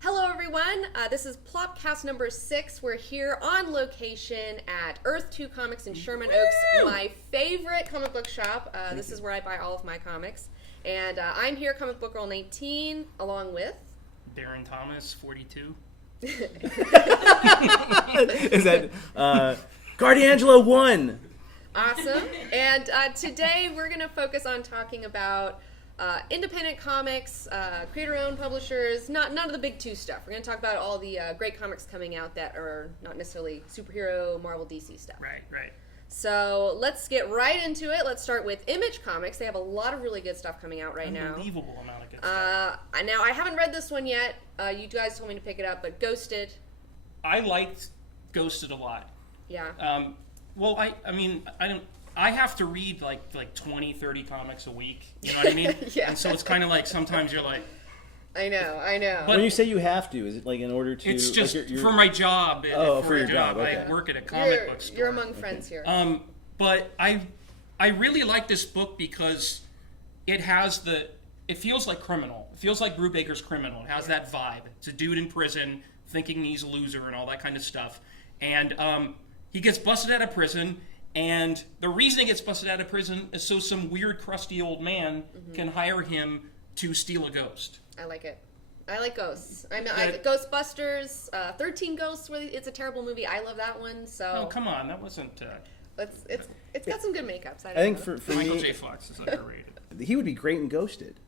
Hello everyone, this is PLOPCAST number 6. We're here on location at Earth 2 Comics in Sherman Oaks, my favorite comic book shop. This is where I buy all of my comics. And I'm here, Comic Book Girl 19, along with... Darren Thomas, 42. Is that Guardiangelo 1? Awesome. And today we're going to focus on talking about independent comics, creator-owned publishers, none of the big two stuff. We're going to talk about all the great comics coming out that are not necessarily superhero, Marvel, DC stuff. Right. So let's get right into it. Let's start with Image Comics. They have a lot of really good stuff coming out right now. Unbelievable amount of good stuff. Now, I haven't read this one yet. You guys told me to pick it up, but Ghosted. I liked Ghosted a lot. Yeah. Well, I have to read like 20, 30 comics a week. You know what I mean? Yeah. And so it's kind of like sometimes you're like... I know. But when you say you have to, is it like in order to... It's just like you're... for my job. For your job. Okay. I work at a comic book store. You're among friends here. But I really like this book because it has it feels like Criminal. It feels like Brubaker's Criminal. It has that vibe. It's a dude in prison thinking he's a loser and all that kind of stuff. And he gets busted out of prison, and the reason he gets busted out of prison is so some weird, crusty old man can hire him to steal a ghost. I like it. I like ghosts. Ghostbusters, 13 Ghosts. It's a terrible movie. I love that one. So. Oh, come on, that wasn't. It's got some good makeups. I think for Michael me, J. Fox is underrated. He would be great in Ghosted.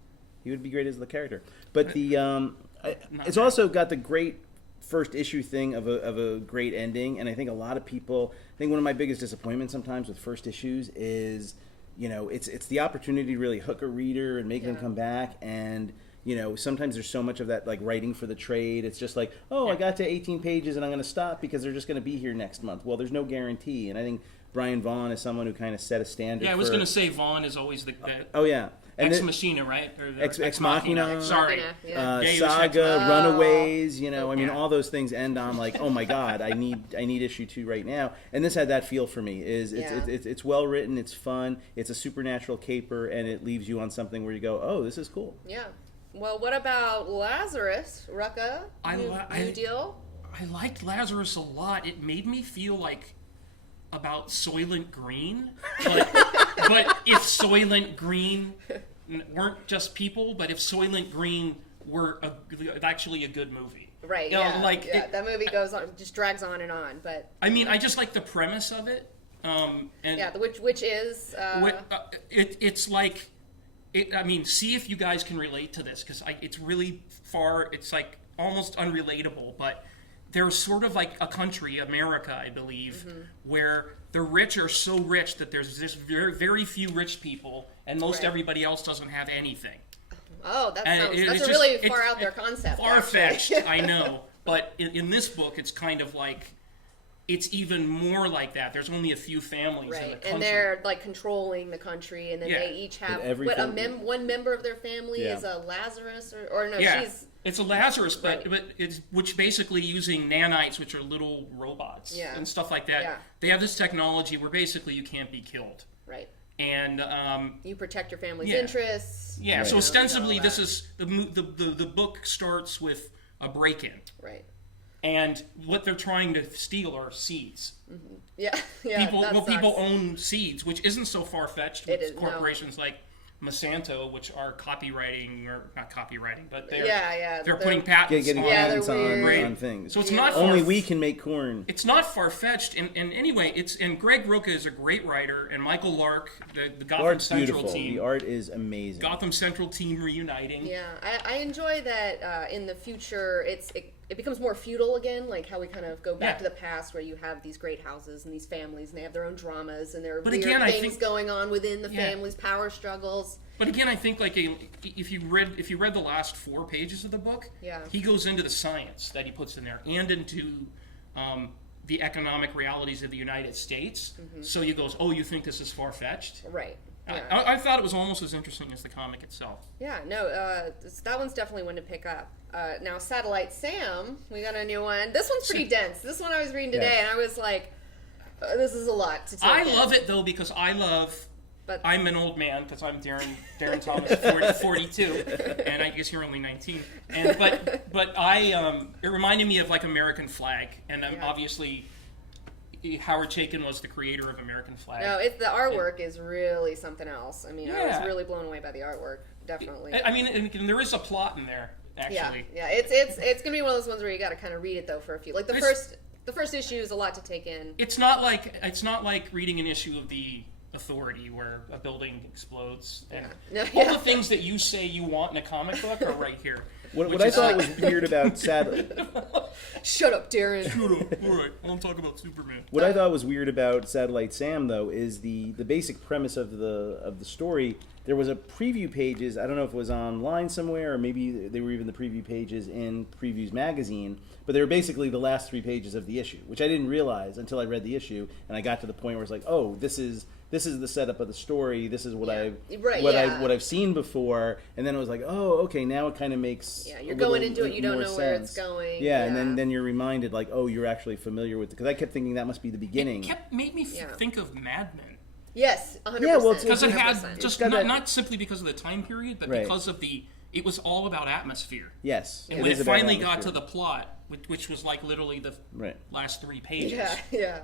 He would be great as the character. But it's also got the great first issue thing of a great ending, and I think a lot of people. I think one of my biggest disappointments sometimes with first issues is, it's the opportunity to really hook a reader and make them come back, and sometimes there's so much of that like writing for the trade. It's just like, I got to 18 pages and I'm going to stop because they're just going to be here next month. Well, there's no guarantee, and I think Brian Vaughan is someone who kind of set a standard. Yeah, I was going to say Vaughan is always the and Ex Machina, right? Or Ex Machina. Sorry. Saga, Runaways, Yeah. all those things end on like, oh my God, I need issue 2 right now. And this had that feel for me. It's well written, it's fun, it's a supernatural caper, and it leaves you on something where you go, oh, this is cool. Yeah. Well, what about Lazarus, Rucka? New deal? I liked Lazarus a lot. It made me feel like about Soylent Green, but if Soylent Green weren't just people, but if Soylent Green were actually a good movie. Right, that movie goes on, just drags on and on, but... I mean, I just like the premise of it. Which is... it's like... see if you guys can relate to this, because it's really far, it's like almost unrelatable, but there's sort of like a country, America, I believe, where the rich are so rich that there's just very, very few rich people, and most everybody else doesn't have anything. Oh, that's a really far out there concept. Far-fetched, I know, but in this book, it's kind of like, it's even more like that. There's only a few families in the country. And they're like controlling the country, and then they each have one member of their family is a Lazarus, or no, she's... It's a Lazarus, but it's which basically using nanites, which are little robots and stuff like that. Yeah. They have this technology where basically you can't be killed. Right. And you protect your family's interests. Yeah. So ostensibly, this is the book starts with a break-in. Right. And what they're trying to steal are seeds. Mm-hmm. Yeah. People own seeds, which isn't so far-fetched with corporations like Monsanto, which are copywriting, or not copywriting, but they're putting patents on things. So it's not only we can make corn. It's not far-fetched, and anyway, and Greg Rucka is a great writer, and Michael Lark, the Gotham Central team. The art is amazing. Gotham Central team reuniting. Yeah, I enjoy that. In the future, it becomes more feudal again, like how we kind of go back to the past, where you have these great houses and these families, and they have their own dramas, and there are weird things going on within the families, power struggles. But again, I think like if you read the last 4 pages of the book, he goes into the science that he puts in there and into the economic realities of the United States. Mm-hmm. So you goes, you think this is far-fetched? Right. Yeah. I thought it was almost as interesting as the comic itself. Yeah, no, that one's definitely one to pick up. Now, Satellite Sam, we got a new one. This one's pretty dense. This one I was reading today, and I was like, this is a lot to take I love it, though, because I love But I'm an old man because I'm Darren Thomas, 42, and I guess you're only 19. And but it reminded me of like American Flag, and obviously Howard Chaykin was the creator of American Flag. No, the artwork is really something else. I mean, I was really blown away by the artwork. Definitely. I mean, and there is a plot in there actually. Yeah. It's gonna be one of those ones where you got to kind of read it though for a few. Like the first issue is a lot to take in. It's not like reading an issue of the Authority where a building explodes and all the things that you say you want in a comic book are right here. What I thought was weird about Shut up, Darren. Shut up. All right, I want to talk about Superman. What I thought was weird about Satellite Sam, though, is the basic premise of the story. There was a preview pages. I don't know if it was online somewhere, or maybe they were even the preview pages in Previews magazine. But they were basically the last 3 pages of the issue, which I didn't realize until I read the issue, and I got to the point where it's like, oh, this is the setup of the story. This is what I've seen before, and then it was like, oh, okay, now it kind of makes you're going into it, you don't know where it's going. And then you're reminded, like, oh, you're actually familiar with it, because I kept thinking that must be the beginning. It made me think of Mad Men. Yes, 100%. Yeah, well, because it had just not simply because of the time period, but because of it was all about atmosphere. Yes, and when it finally got to the plot, which was like literally the last 3 pages. Yeah.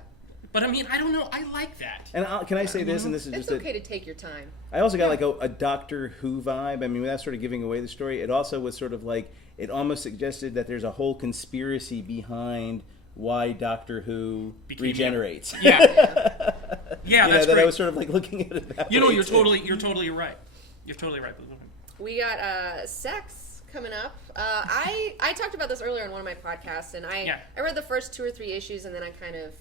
But I mean, I don't know. I like that. And can I say this? And this is it's okay to take your time. I also got like a Doctor Who vibe. I mean, without sort of giving away the story, it also was sort of like it almost suggested that there's a whole conspiracy behind why Doctor Who regenerates. Yeah, that's that great. I was sort of like looking at it that way. You're totally right. You're totally right. We got sex coming up. I talked about this earlier on one of my podcasts, and I read the first 2 or 3 issues, and then I kind of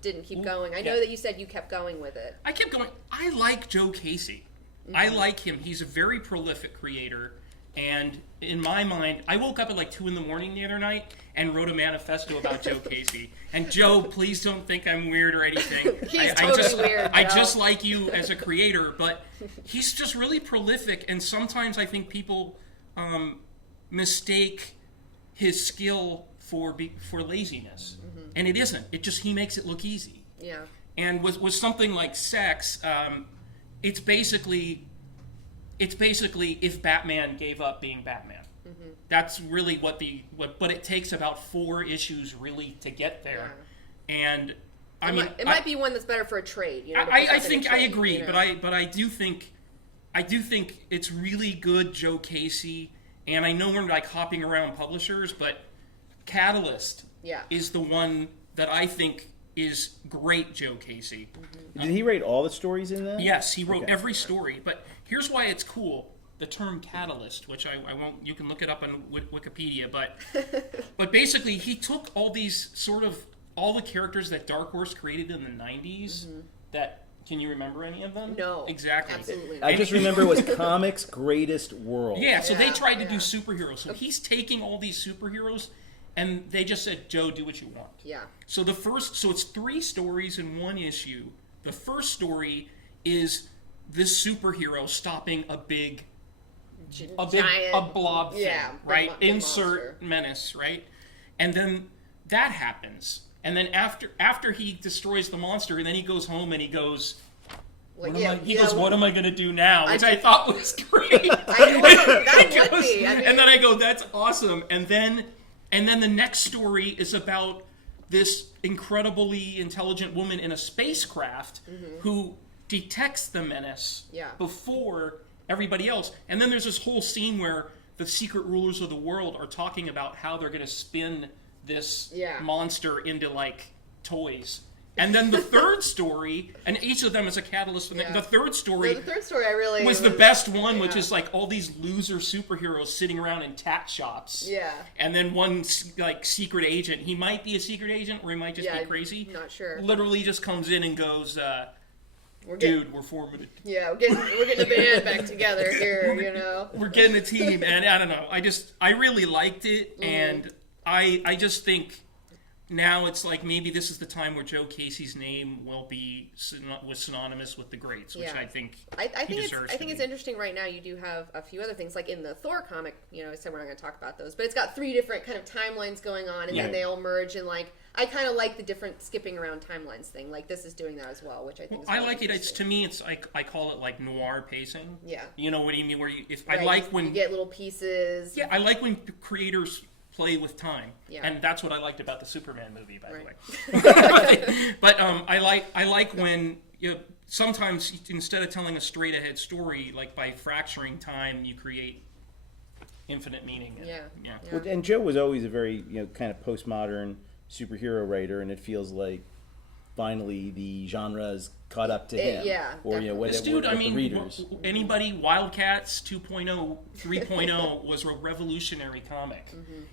didn't keep going. I know that you said you kept going with it. I kept going. I like Joe Casey. Mm-hmm. I like him. He's a very prolific creator, and in my mind, I woke up at like 2 a.m. the other night and wrote a manifesto about Joe Casey. And Joe, please don't think I'm weird or anything. He's totally weird. I just like you as a creator, but he's just really prolific, and sometimes I think people mistake his skill for laziness, and it isn't. It just he makes it look easy. Yeah. And with something like sex, it's basically if Batman gave up being Batman. Mm-hmm. That's really but it takes about 4 issues really to get there, and it might be one that's better for a trade. You know, I think I agree, but I do think it's really good, Joe Casey. And I know we're like hopping around publishers, but Catalyst is the one that I think is great, Joe Casey. Mm-hmm. Did he write all the stories in that? Yes, he wrote every story. But here's why it's cool. The term catalyst, which I won't, you can look it up on Wikipedia, but basically he took all these all the characters that Dark Horse created in the 90s that... Can you remember any of them? No. Exactly. Absolutely. I just remember it was comics' greatest world. Yeah, so they tried to do superheroes. So he's taking all these superheroes, and they just said, Joe, do what you want. Yeah. So it's 3 stories in 1 issue. The first story is this superhero stopping a blob thing, right? Insert menace, right? And then that happens. And then after he destroys the monster, and then he goes home and he goes, what am I going to do now? Which I thought was great. And then I go, that's awesome. And then the next story is about this incredibly intelligent woman in a spacecraft who detects the menace before everybody else. And then there's this whole scene where the secret rulers of the world are talking about how they're going to spin this monster into like toys. And then the third story, and each of them is a catalyst. The third story was the best one, which is like all these loser superheroes sitting around in tat shops. Yeah. And then one like secret agent. He might be a secret agent, or he might just be crazy. Not sure. Literally just comes in and goes, we're forming it. Yeah, we're getting a band back together here. We're getting a team, and I don't know. I really liked it, and I just think now it's like maybe this is the time where Joe Casey's name will be synonymous with the greats, which I think he deserves. I think it's interesting right now. You do have a few other things, like in the Thor comic. I said we're not going to talk about those, but it's got 3 different kind of timelines going on, and then they all merge. And like, I kind of like the different skipping around timelines thing. Like this is doing that as well, which I think. I like it. It's to me, it's like I call it like noir pacing. Yeah. You know what I mean? Where I like when you get little pieces. Yeah, I like when creators play with time, and that's what I liked about the Superman movie, by the way. But I like when sometimes instead of telling a straight ahead story, like by fracturing time, you create infinite meaning. Well, and Joe was always a very kind of postmodern superhero writer, and it feels like finally the genre is caught up to him. Or this dude, the readers. Anybody, Wildcats 2.0, 3.0 was a revolutionary comic.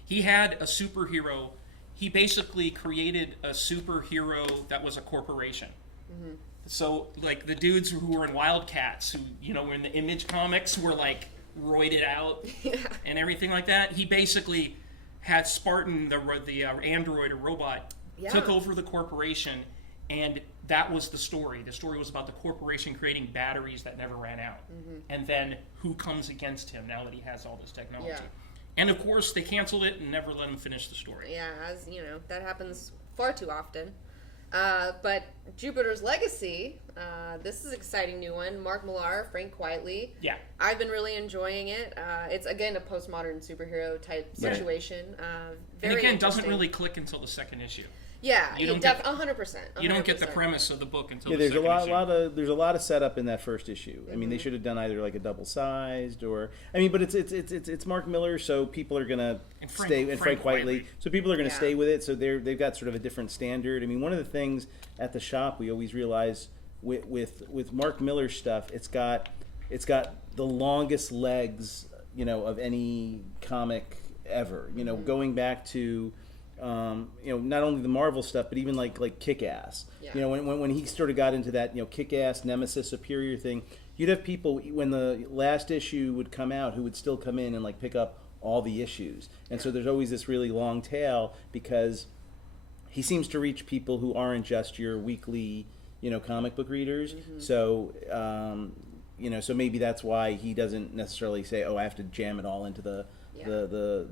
He had a superhero. He basically created a superhero that was a corporation. So, like the dudes who were in Wildcats, who were in the Image comics, were like roided out and everything like that. He basically had Spartan, the android or robot, took over the corporation. And that was the story. The story was about the corporation creating batteries that never ran out. And then who comes against him now that he has all this technology. And of course, they canceled it and never let him finish the story. Yeah, as that happens far too often. But Jupiter's Legacy, this is an exciting new one. Mark Millar, Frank Quitely. Yeah. I've been really enjoying it. It's, again, a postmodern superhero type situation. And again, doesn't really click until the second issue. Yeah, you don't 100%. You don't get the premise of the book until there's the second issue. There's a lot of setup in that first issue. I mean, they should have done either like a double-sized or but it's Mark Millar, so people are gonna stay, and Frank Quitely, so people are gonna stay with it. So they've got sort of a different standard. I mean, one of the things at the shop we always realize with Mark Millar's stuff, it's got the longest legs of any comic ever. Going back to not only the Marvel stuff, but even like Kick-Ass. When he sort of got into that, Kick-Ass, Nemesis, Superior thing, you'd have people when the last issue would come out who would still come in and like pick up all the issues. And so there's always this really long tail because he seems to reach people who aren't just your weekly, comic book readers. So, so maybe that's why he doesn't necessarily say, "Oh, I have to jam it all into the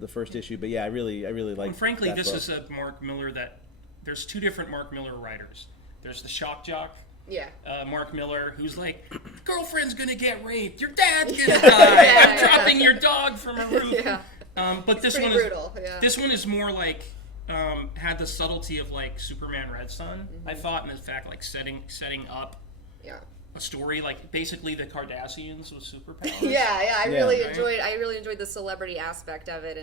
first issue." But I really like. And frankly, that this book. is a Mark Millar there's 2 different Mark Millar writers. There's the shock jock, Mark Millar, who's like, girlfriend's gonna get raped, your dad's gonna die, I'm dropping your dog from a roof. But this one is brutal. This one is more like had the subtlety of like Superman Red Son. I thought, in fact, like setting up a story like basically the Cardassians with superpowers. I really enjoyed the celebrity aspect of it,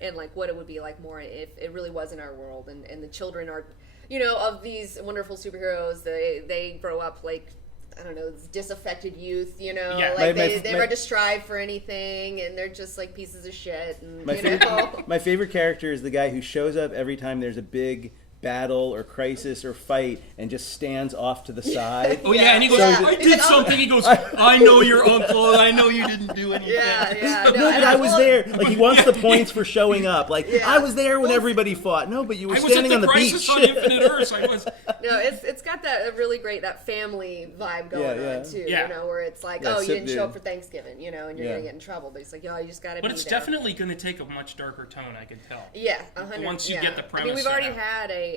and like what it would be like more if it really was in our world, and the children are, of these wonderful superheroes. They grow up like, I don't know, this disaffected youth, they never to strive for anything, and they're just like pieces of shit. And, my favorite character is the guy who shows up every time there's a big battle or crisis or fight and just stands off to the side. And he goes, I did something. He goes, I know your uncle. I know you didn't do anything. No, but I was there. Like, he wants the points for showing up. Like, I was there when everybody fought. No, but you were standing on the beach. I was at the Crisis on Infinite Earths. I was. No, it's got that really great, that family vibe going on too. Where it's like, you didn't show up for Thanksgiving, and you're gonna get in trouble. But it's like, you just gotta. But it's definitely gonna take a much darker tone. I can tell. 100. Once you get the premise. I mean, we've already had an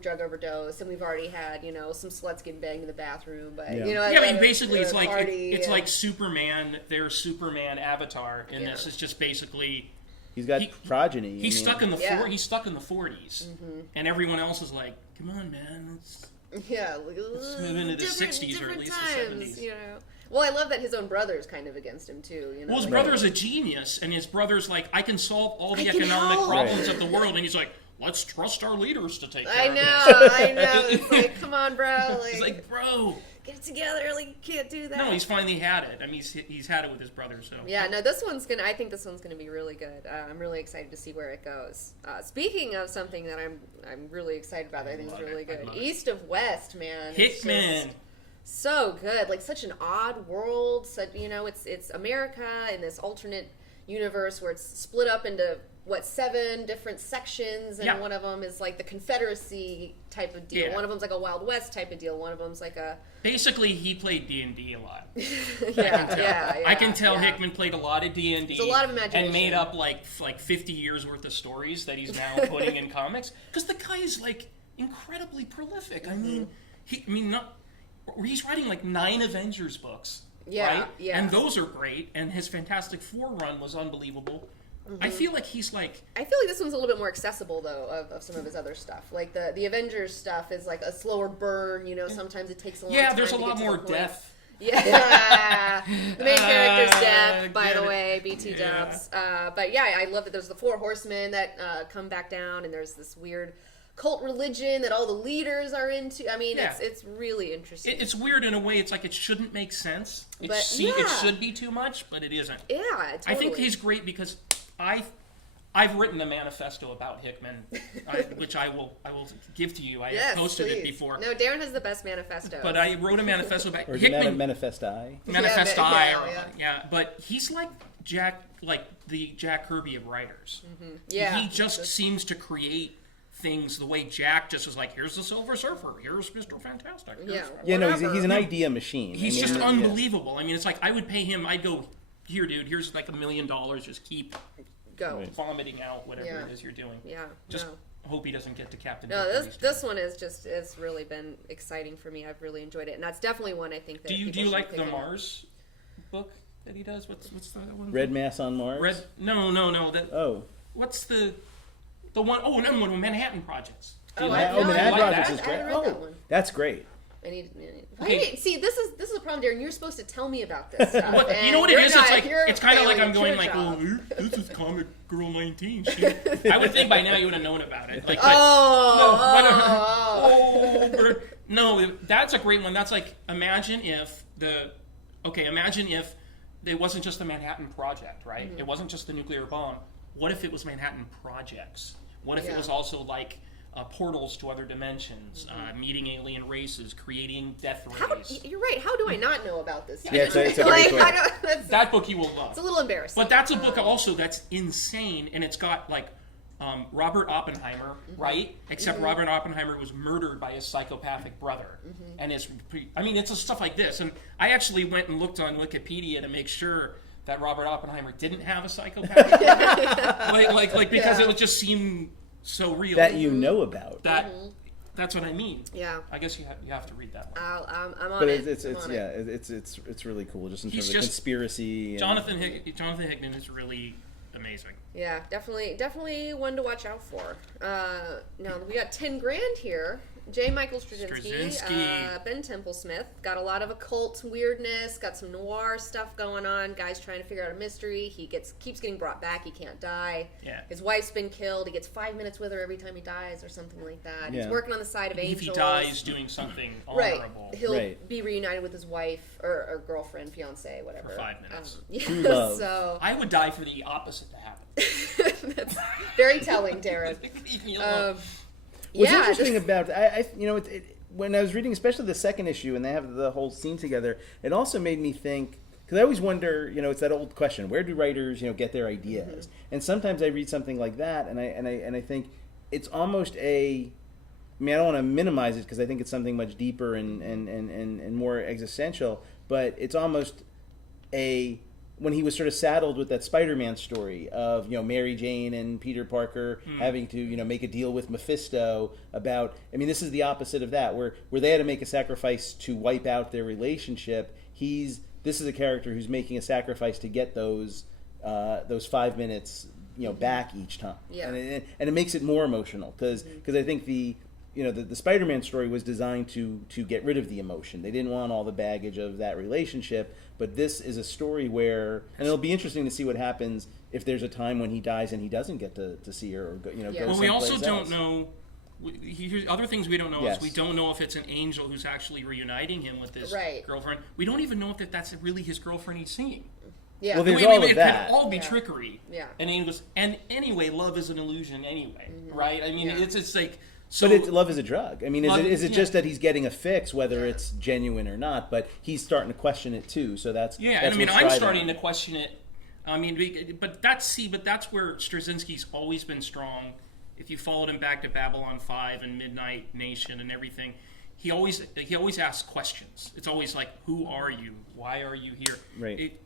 drug overdose, and we've already had some sluts getting banged in the bathroom. But I mean, basically, it's like it's like Superman. Their Superman avatar in this is just basically. He's got progeny. He's stuck in the he's stuck in the 40s, and everyone else is like, "Come on, man, let's move into the 60s or at least times, the 70s." Well, I love that his own brother's kind of against him too. Well, his brother's a genius, and his brother's like, "I can solve all the economic problems of the world," and he's like, "Let's trust our leaders to take care of it." I know. It's like, come on, bro. He's like, "Bro, get it together. Like, you can't do that." No, he's finally had it. I mean, he's had it with his brother. So I think this one's gonna be really good. I'm really excited to see where it goes. Speaking of something that I'm really excited about, that I think is really good. East of West, man. Hickman. So good. Like, such an odd world. Such, it's America in this alternate universe where it's split up into 7 different sections, and one of them is like the Confederacy type of deal. One of them's like a Wild West type of deal. One of them's like a... Basically, he played D&D a lot. I can tell Hickman played a lot of D&D. There's a lot of imagination. And made up like 50 years worth of stories that he's now putting in comics. Because the guy is like incredibly prolific. I mean, he's writing like 9 Avengers books. Right? Yeah. And those are great. And his Fantastic Four run was unbelievable. I feel like he's like... I feel like this one's a little bit more accessible, though, of some of his other stuff. Like, the Avengers stuff is like a slower burn, you know, sometimes it takes a long time. Yeah, there's a lot more death. Yeah. The main character's death, by the way, BT dubs. But yeah, I love that there's the 4 horsemen that come back down, and there's this weird cult religion that all the leaders are into. I mean, it's really interesting. It's weird in a way. It's like it shouldn't make sense. It should be too much, but it isn't. Yeah, totally. I think he's great because I've written a manifesto about Hickman, which I will give to you. I posted it before. No, Darren has the best manifesto. But I wrote a manifesto about Hickman. Manifesti. But he's like the Jack Kirby of writers. Mm-hmm. Yeah, he just seems to create things the way Jack just is like, here's the Silver Surfer, here's Mr. Fantastic. He's an idea machine. He's just unbelievable. I mean, it's like I would pay him. I'd go, here, dude. Here's like $1 million. Just keep vomiting out whatever it is you're doing. Yeah. Just hope he doesn't get to Captain. No, this one is just it's really been exciting for me. I've really enjoyed it, and that's definitely one I think that. Do you like the Mars book that he does? What's that one? Red Mass on Mars. No. What's the one? Oh, another one. Manhattan Projects. Manhattan Projects is great. That one. That's great. See, this is a problem, Darren. You're supposed to tell me about this stuff. You know what it is? It's kind of like I'm going like, oh, this is Comic Girl 19. I would think by now you would have known about it. No, that's a great one. That's like, imagine if it wasn't just the Manhattan Project, right? Mm-hmm. It wasn't just the nuclear bomb. What if it was Manhattan Projects? What if it was also like portals to other dimensions, meeting alien races, creating death rays? You're right. How do I not know about this? Yeah, it's a great book. That book you will love. It's a little embarrassing. But that's a book also that's insane, and it's got like Robert Oppenheimer, right? Except Robert Oppenheimer was murdered by his psychopathic brother. And it's stuff like this. And I actually went and looked on Wikipedia to make sure that Robert Oppenheimer didn't have a psychopathic brother. Because it would just seem so real. That you know about. That's what I mean. Yeah. I guess you have to read that one. I'm on but it. It's really cool just in terms of conspiracy. Jonathan Hickman is really amazing. Yeah, definitely one to watch out for. Now we got 10 grand here. J. Michael Straczynski, Ben Templesmith. Got a lot of occult weirdness, got some noir stuff going on. Guy's trying to figure out a mystery. He keeps getting brought back. He can't die. Yeah. His wife's been killed. He gets 5 minutes with her every time he dies or something like that. Yeah. He's working on the side of angels. If he dies doing something honorable. Right. He'll be reunited with his wife or girlfriend, fiance, whatever. For 5 minutes. True love. So I would die for the opposite to happen. That's very telling, Darren. Leave me alone. What's interesting about when I was reading, especially the second issue, and they have the whole scene together, it also made me think, because I always wonder, it's that old question: where do writers, get their ideas? And sometimes I read something like that, and I think it's almost I don't want to minimize it because I think it's something much deeper and more existential, but it's almost when he was sort of saddled with that Spider-Man story of Mary Jane and Peter Parker having to make a deal with Mephisto about, this is the opposite of that, where they had to make a sacrifice to wipe out their relationship. This is a character who's making a sacrifice to get those 5 minutes back each time. Yeah. And it makes it more emotional because I think the Spider-Man story was designed to get rid of the emotion. They didn't want all the baggage of that relationship, but this is a story where, and it'll be interesting to see what happens if there's a time when he dies and he doesn't get to see her or go Well, we also don't know. Other things we don't know is we don't know if it's an angel who's actually reuniting him with his girlfriend. We don't even know if that's really his girlfriend he's seeing. Yeah. Well, there's all of that. It could all be trickery. Yeah. And anyway, love is an illusion anyway, right? It's like. So, but love is a drug. Is it just that he's getting a fix, whether it's genuine or not? But he's starting to question it too. So that's I'm starting to question it. I mean, but that's where Straczynski's always been strong. If you followed him back to Babylon 5 and Midnight Nation and everything, he always asks questions. It's always like, who are you? Why are you here? Right.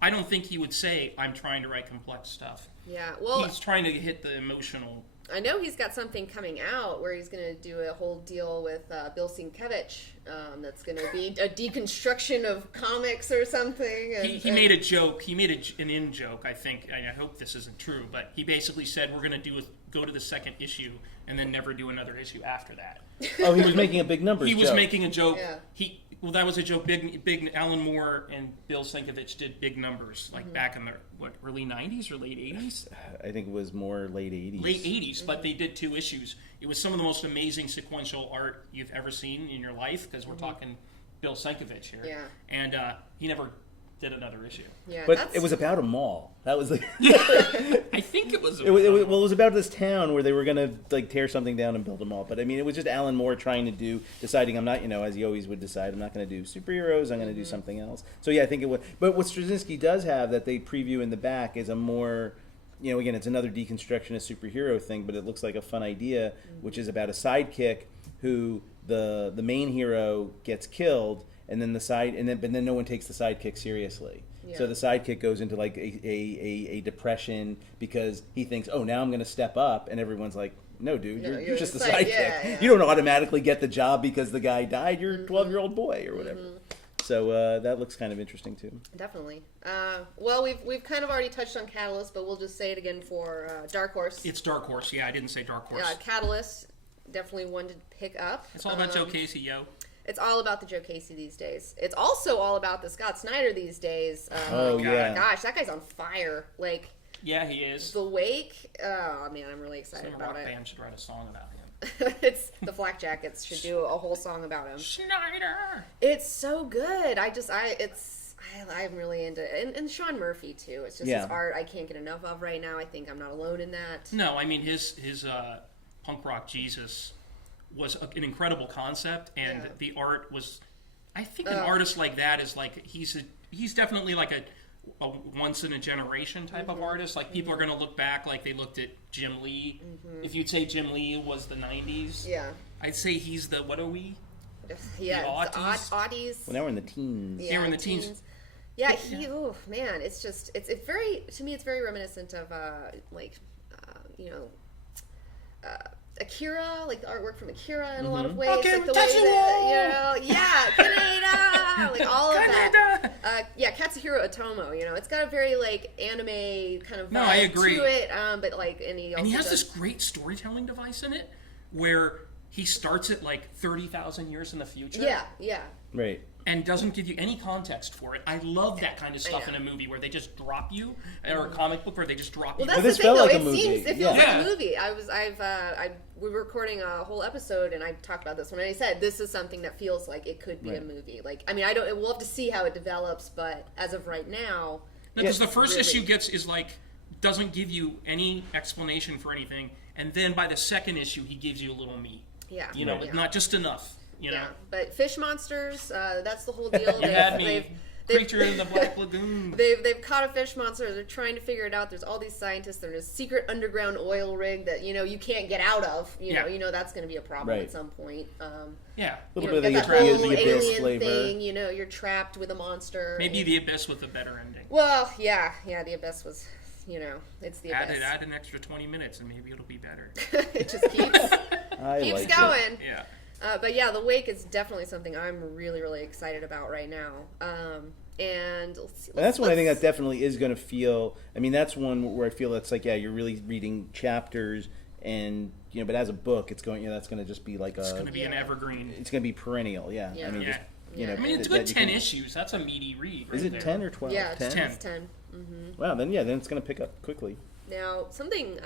I don't think he would say, I'm trying to write complex stuff. Yeah, well, he's trying to hit the emotional. I know he's got something coming out where he's going to do a whole deal with Bill Sienkiewicz. That's going to be a deconstruction of comics or something. And, he made a joke. He made an in-joke, I think. I hope this isn't true, but he basically said we're going to go to the second issue and then never do another issue after that. Oh, he was making a big numbers He was joke. making a joke. Yeah. That was a joke. Big Alan Moore and Bill Sienkiewicz did big numbers, like back in the early 90s or late 80s? I think it was more late 80s. Late 80s, but they did 2 issues. It was some of the most amazing sequential art you've ever seen in your life, because we're talking Bill Sienkiewicz here. Yeah. And he never did another issue. Yeah, But it was about a mall. That was like I think it was. it was about this town where they were gonna like tear something down and build a mall. But I mean, it was just Alan Moore deciding I'm not, as he always would decide, I'm not going to do superheroes. I'm going to do something else. So yeah, I think it was. But what Straczynski does have that they preview in the back is a more, again, it's another deconstructionist superhero thing, but it looks like a fun idea, which is about a sidekick who the main hero gets killed, and then but then no one takes the sidekick seriously. Yeah. So the sidekick goes into like a depression because he thinks, oh, now I'm going to step up, and everyone's like, no, dude, you're just the sidekick. Yeah. You don't automatically get the job because the guy died. You're a 12-year-old boy or whatever. So that looks kind of interesting too. Definitely. Well, we've kind of already touched on Catalyst, but we'll just say it again for Dark Horse. It's Dark Horse. Yeah, I didn't say Dark Horse. Catalyst, definitely one to pick up. It's all about Joe Casey, yo. It's all about the Joe Casey these days. It's also all about the Scott Snyder these days. Yeah. Gosh, that guy's on fire. Like, yeah, he is. The Wake. Oh man, I'm really excited Some about rock it. band should write a song about him. It's the Flak Jackets should do a whole song about him. Snyder. It's so good. I'm really into it. And Sean Murphy too. It's just his art I can't get enough of right now. I think I'm not alone in that. No, I mean his punk rock Jesus was an incredible concept, and the art was. I think an artist like that is like he's definitely like a once in a generation type of artist. Like people are going to look back like they looked at Jim Lee. If you'd say Jim Lee was the 90s, I'd say he's the what are we? Yeah, the aughties. Well, now we're in the teens. Yeah, we're in the teens. Yeah, oh man, it's just it's very, to me it's very reminiscent of Akira, like the artwork from Akira in a lot of ways. Okay, like the way that, Kaneda, like all of that. Katsuhiro Otomo, it's got a very like anime kind of vibe I agree. to it, but like and he has this great storytelling device in it where he starts it like 30,000 years in the future. Yeah. Right. And doesn't give you any context for it. I love that kind of stuff in a movie where they just drop you, or a comic book where they just drop you. Well, that's the thing, though. It feels like a movie. We were recording a whole episode, and I talked about this when I said this is something that feels like it could be a movie. Like, I mean, we'll have to see how it develops, but as of right now, because the first issue doesn't give you any explanation for anything, and then by the second issue, he gives you a little meat. Yeah, not just enough. But fish monsters, that's the whole deal. You had me. Creature in the Black Lagoon. They've caught a fish monster. They're trying to figure it out. There's all these scientists. There's a secret underground oil rig that you can't get out of. You know that's going to be a problem at some point. A little bit of that the whole Abyss alien flavor. thing. You're trapped with a monster. Maybe the Abyss with a better ending. Well, yeah. The Abyss was. It's the Abyss. Add an extra 20 minutes and maybe it'll be better. It just keeps going. Yeah. But yeah, The Wake is definitely something I'm really, really excited about right now. And that's one I think that definitely is going to feel. I mean, that's one where I feel that's like, you're really reading chapters, and but as a book, it's going. That's going to just be like it's going to be an evergreen. It's going to be perennial. Yeah. I mean, I mean, it's good 10 issues. That's a meady read. Right is it there. 10 or 12? Yeah, 10. It's 10. Mm-hmm. Wow. Then it's going to pick up quickly. Now, something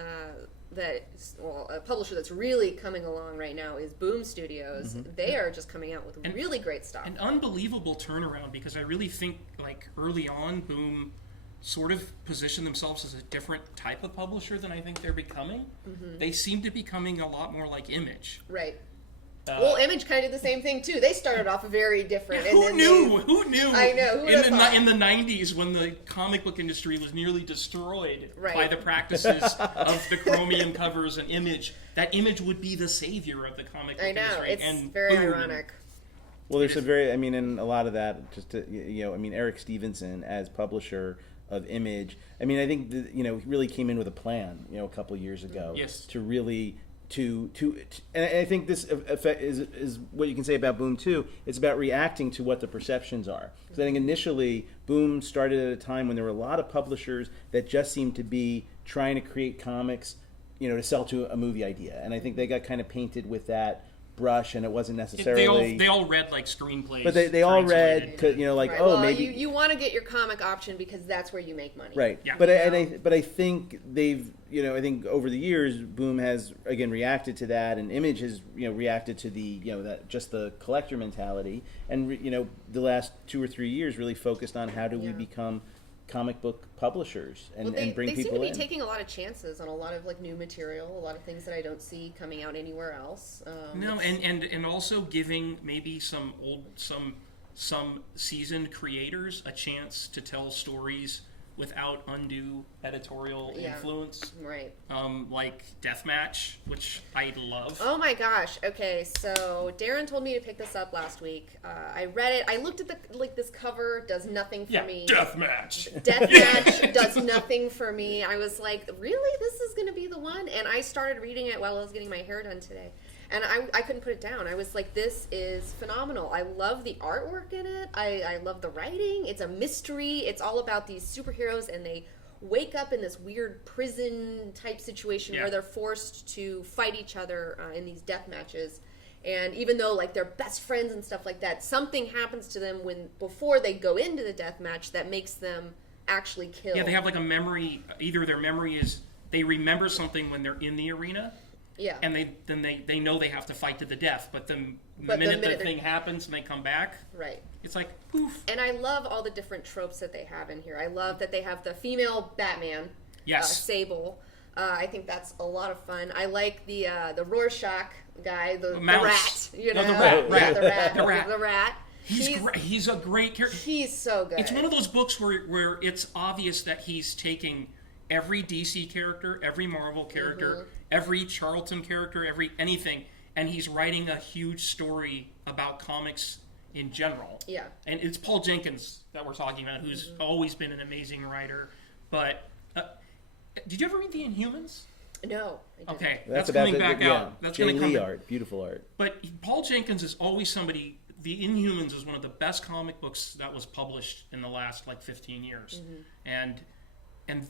a publisher that's really coming along right now is Boom Studios. They are just coming out with really great stuff. An unbelievable turnaround, because I really think like early on, Boom sort of positioned themselves as a different type of publisher than I think they're becoming. They seem to be becoming a lot more like Image. Right. Well, Image kind of did the same thing too. They started off very different. Who knew? Who knew? I know. Who in the 90s, when the comic book industry was nearly destroyed by the practices of the chromium covers and Image, that Image would be the savior of the comic book industry. It's very ironic. Well, there's and a lot of that, Eric Stevenson as publisher of Image, I think, he really came in with a plan, a couple of years ago. Yes. To really, and I think this effect is what you can say about Boom too. It's about reacting to what the perceptions are. Because I think initially, Boom started at a time when there were a lot of publishers that just seemed to be trying to create comics, to sell to a movie idea. And I think they got kind of painted with that brush, and it wasn't necessarily. They all read like screenplays, but they all read, maybe you want to get your comic option because that's where you make money, right? Yeah. But I think they've I think over the years, Boom has again reacted to that, and Image has reacted to the that just the collector mentality, and the last 2 or 3 years really focused on how do we become comic book publishers and bring people in. They seem to be taking a lot of chances on a lot of new material, a lot of things that I don't see coming out anywhere else. And also giving maybe some seasoned creators a chance to tell stories without undue editorial influence. Right. Like Deathmatch, which I love. Oh my gosh. Okay, so Darren told me to pick this up last week. I read it. I looked at this cover, does nothing for me. Deathmatch. Deathmatch does nothing for me. I was like, really? This is going to be the one? And I started reading it while I was getting my hair done today. And I couldn't put it down. I was like, this is phenomenal. I love the artwork in it. I love the writing. It's a mystery. It's all about these superheroes, and they wake up in this weird prison-type situation where they're forced to fight each other in these death matches. And even though they're best friends and stuff like that, something happens to them before they go into the death match that makes them actually kill. Yeah, they have a memory. Either their memory is they remember something when they're in the arena. Yeah. And they know they have to fight to the death, but the minute the thing happens and they come back, right? It's like poof. And I love all the different tropes that they have in here. I love that they have the female Batman, Sable. I think that's a lot of fun. I like the Rorschach guy, the rat. The rat. The rat. He's a great character. He's so good. It's one of those books where it's obvious that he's taking every DC character, every Marvel character, every Charlton character, anything, and he's writing a huge story about comics in general. Yeah. And it's Paul Jenkins that we're talking about, who's always been an amazing writer. But did you ever read The Inhumans? No. I didn't. Okay, that's coming back out. That's going to come. Art, beautiful art. But Paul Jenkins is always somebody. The Inhumans is one of the best comic books that was published in the last 15 years, and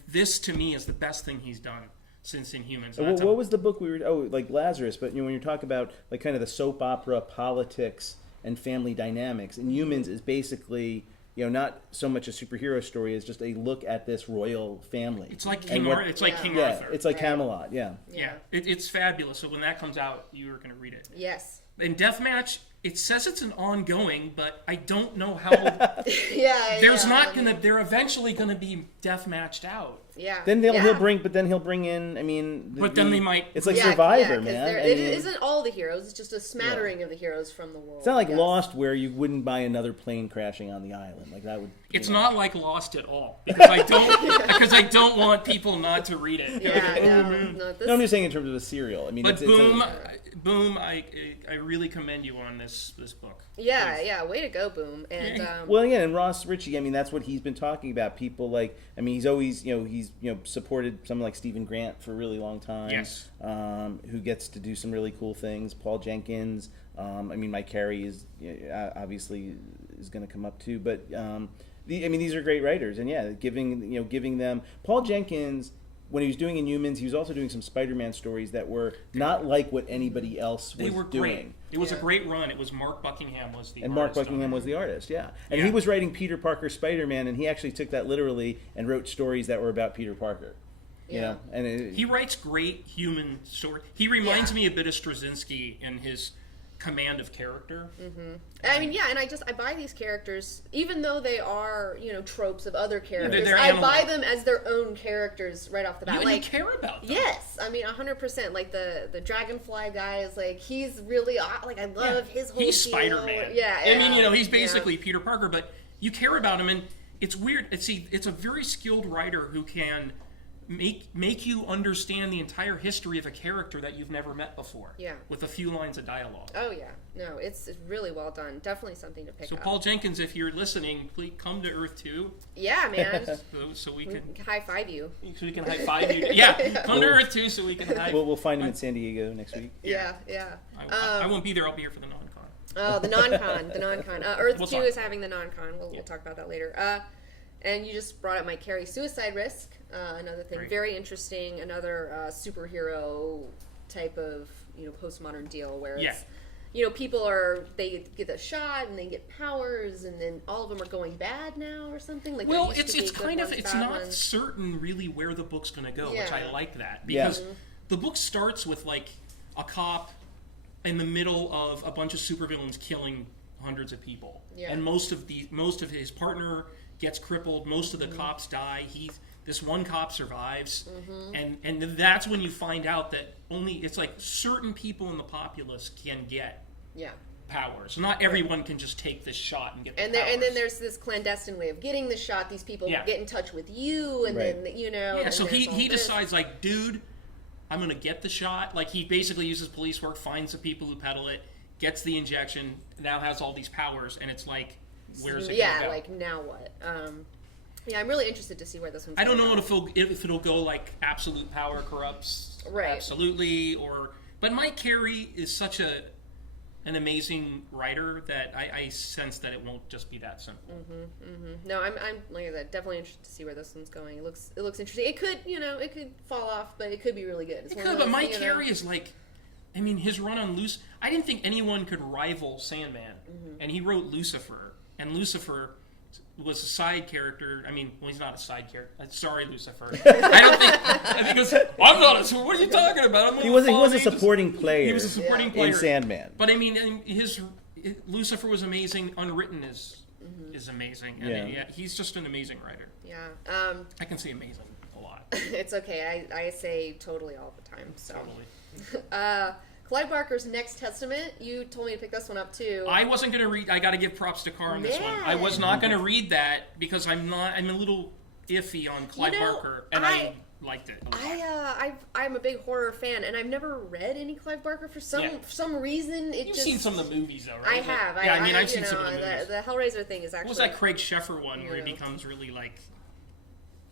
this to me is the best thing he's done since Inhumans. What was the book we were? Like Lazarus. But when you're talking about kind of the soap opera politics and family dynamics, Inhumans is basically not so much a superhero story as just a look at this royal family. It's like King Arthur. It's like King Arthur. It's like Camelot. Yeah. It's fabulous. So when that comes out, you are going to read it. Yes. In Deathmatch, it says it's an ongoing, but I don't know how. They're eventually gonna be deathmatched out. Yeah. Then he'll bring in. They might. It's like Survivor, man. It isn't all the heroes. It's just a smattering of the heroes from the world. It's not like Lost, where you wouldn't buy another plane crashing on the island. That would. It's not like Lost at all because I don't want people not to read it. No, I'm just saying in terms of a serial. But Boom, I really commend you on this book. Yeah, way to go, Boom. And and Ross Ritchie, that's what he's been talking about. People he's always, he's supported someone like Stephen Grant for a really long time. Yes. Who gets to do some really cool things. Paul Jenkins. Mike Carey is obviously is going to come up too. But these are great writers, and giving them Paul Jenkins. When he was doing Inhumans, he was also doing some Spider-Man stories that were not like what anybody else was doing. They were great. It was a great run. It was Mark Buckingham was the artist. And Mark Buckingham was the artist, And he was writing Peter Parker Spider-Man, and he actually took that literally and wrote stories that were about Peter Parker. And he writes great human stories. He reminds me a bit of Straczynski in his command of character. And I buy these characters even though they are tropes of other characters. They're I buy them as their own characters right off the bat. You care about them. Yes, I mean, 100%. Like the Dragonfly guy is like, he's really like, I love his whole. He's deal. Spider-Man. Yeah, I mean, he's basically Peter Parker, but you care about him, and it's weird. It's a very skilled writer who can make you understand the entire history of a character that you've never met before. Yeah. With a few lines of dialogue. Oh yeah, no, it's really well done. Definitely something to pick up. So Paul Jenkins, if you're listening, please come to Earth 2. Yeah, man. so we can high five you. So we can high five you. Yeah, come to Earth 2 so we can high. We'll find him in San Diego next week. Yeah. I won't be there. I'll be here for the non-con. Oh, the non-con, the non-con. Earth We'll 2 talk. is having the non-con. We'll talk about that later. And you just brought up my Carrie suicide risk. Another thing, Right. very interesting. Another superhero type of postmodern deal where it's people they get a shot and they get powers and then all of them are going bad now or something. Like Well, there used to it's be good kind of ones, it's bad not ones. certain really where the book's going to go, which I Yeah. like that because the book starts with like a cop in the middle of a bunch of supervillains killing hundreds of people, and most of his partner gets crippled. Most of the cops die. This one cop survives, and that's when you find out that it's like certain people in the populace can get powers. Not everyone can just take this shot and get the powers. And then there's this clandestine way of getting the shot. These people get in touch with you, and then Yeah, so and he decides like, dude, I'm gonna get the shot. Like he basically uses police work, finds the people who peddle it, gets the injection, now has all these powers, and it's like, where's it gonna go? like now what? Yeah, I'm really interested to see where this one's I don't going. know if it'll go like absolute power corrupts absolutely, but Mike Carey is such an amazing writer that I sense that it won't just be that simple. No, I'm like I said, definitely interested to see where this one's going. It looks interesting. It could fall off, but it could be really good. It could, but Mike Carey is like, I mean, his run on I didn't think anyone could rival Sandman, and he wrote Lucifer, and Lucifer was a side character. I mean, well, he's not a side character. Sorry, Lucifer. I think it was, I'm not a. What are you talking about? He was a supporting player. He was a supporting player in Sandman. But I mean, Lucifer was amazing. Unwritten is amazing. And he's just an amazing writer. Yeah. I can say amazing a lot. It's okay. I say totally all the time. So. Totally. Clive Barker's Next Testament. You told me to pick this one up too. I wasn't going to read. I got to give props to Carr on this one. I was not going to read that because I'm a little iffy on Clive Barker, and I liked it. I'm a big horror fan, and I've never read any Clive Barker for some reason. You've seen some of the movies, though, right? I have. Yeah, I mean, I've seen some of the movies. The Hellraiser thing is actually. What was that Craig Sheffer one where he becomes really like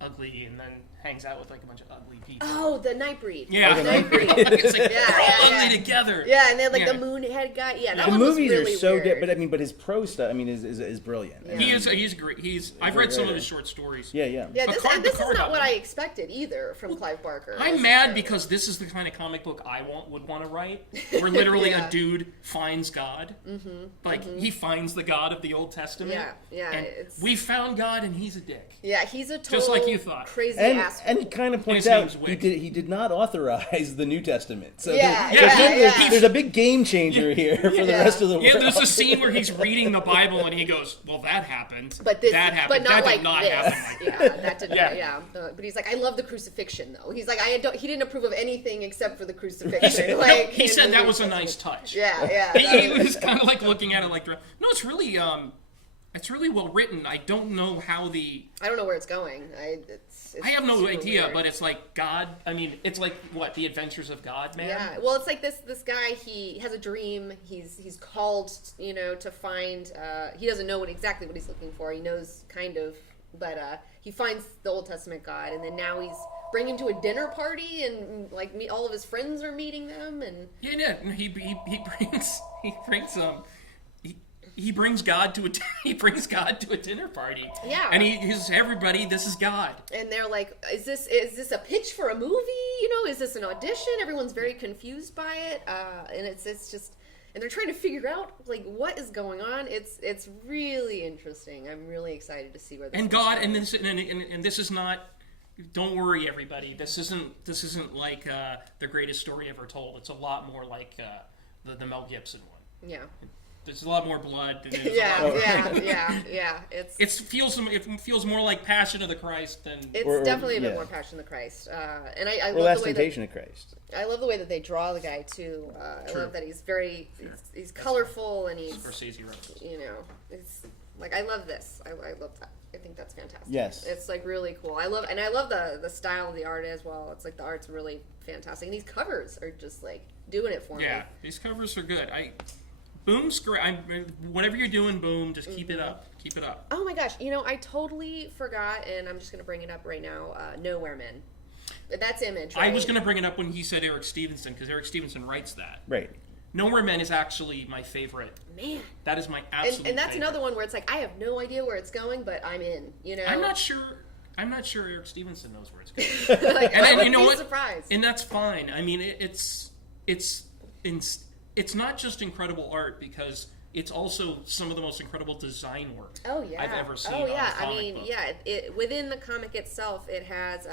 ugly and then hangs out with like a bunch of ugly people? Oh, the Nightbreed. Yeah, the Nightbreed. It's like they're all ugly together. Yeah, and then like the Moonhead guy. Yeah, that the one movies was really are so weird. good, but his prose stuff, is brilliant. Yeah. He's great. I've read some of his short stories. Yeah. Yeah, But this Carr is not got what one. I expected either from Clive Barker. I'm mad because this is the kind of comic book I would want to write, where literally a dude finds God, he finds the God of the Old Testament. Yeah. And we found God, and he's a dick. Yeah, he's a total Just like you thought. crazy And asshole. he kind of points His out name's Wick. he did not authorize the New Testament. So Yeah. there's a big game changer here for the rest of the world. Yeah, there's a scene where he's reading the Bible and he goes, "Well, that happened. But this, that happened. but not that like did not this. happen." Like Yeah, that didn't. Yeah. But he's like, I love the crucifixion though. He's like, he didn't approve of anything except for the crucifixion. Like he said that was a nice touch. Yeah. He was kind of like looking at it like, no, it's really well written. I don't know how I don't know where it's going. I have no idea, weird. but it's like God. I mean, it's like what, the Adventures of God, man. Yeah. Well, it's like this guy. He has a dream. He's called, to find. He doesn't know exactly what he's looking for. He knows kind of, but he finds the Old Testament God, and then now he's bringing him to a dinner party, and like all of his friends are meeting them, and he brings God to a dinner party. Yeah. And he says, everybody, this is God. And they're like, is this a pitch for a movie? Is this an audition? Everyone's very confused by it. And it's just, and they're trying to figure out like what is going on. It's really interesting. I'm really excited to see where this. And God, and this is not. Don't worry, everybody. This isn't like the greatest story ever told. It's a lot more like the Mel Gibson one. Yeah. there's a lot more blood. And there's yeah. It feels more like Passion of the Christ than. It's definitely a bit more Passion of the Christ, and I love Last the way Temptation of Christ. I love the way that they draw the guy too. I love that he's he's colorful and he's it's like I love this. I love that. I think that's fantastic. Yes, it's like really cool. I love the style of the art as well. It's like the art's really fantastic, and these covers are just like doing it for me. Yeah, these covers are good. Boom's great. Whatever you're doing, Boom, just keep it up. Keep it up. Oh my gosh, I totally forgot, and I'm just gonna bring it up right now. Nowhere Men. That's Image. Right? I was gonna bring it up when he said Eric Stevenson, because Eric Stevenson writes that. Right. Nowhere Men is actually my favorite. Man. That is my absolute and that's favorite. another one where it's like I have no idea where it's going, but I'm in. I'm not sure Eric Stevenson knows where it's going. Like, and I would you know be what? surprised. And that's fine. I mean, it's not just incredible art, because it's also some of the most incredible design work I've ever seen. Oh yeah, on a comic book. Within the comic itself, it has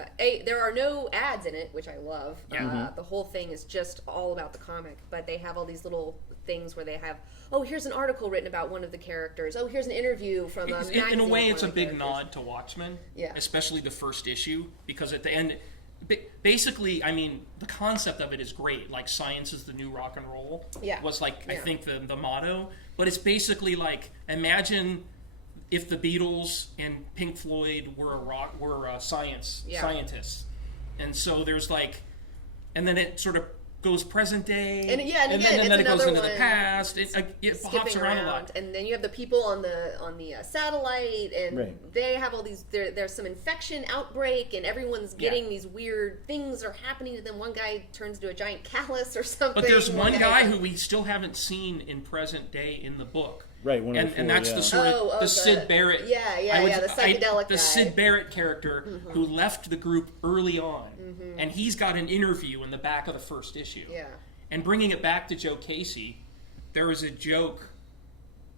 there are no ads in it, which I love. Yeah. The whole thing is just all about the comic, but they have all these little things where they have, here's an article written about one of the characters. here's an interview from a magazine. In a way, it's a big characters. nod to Watchmen, yeah. Especially the first issue, because at the end, basically, I mean, the concept of it is great. Like, science is the new rock and roll. Yeah. Was like I think the motto, but it's basically like, imagine if the Beatles and Pink Floyd were scientists, and so there's like, and then it sort of goes present day, and then it goes into the one, past. It hops around a lot, and then you have the people on the satellite, and they have all these. There's some infection outbreak, and everyone's getting these weird things are happening to them. One guy turns into a giant callus or something. But there's one guy who we still haven't seen in present day in the book. Right, and that's the sort of the Sid Barrett. the psychedelic guy. The Sid Barrett character who left the group early on, and he's got an interview in the back of the first issue. Yeah. And bringing it back to Joe Casey, there was a joke.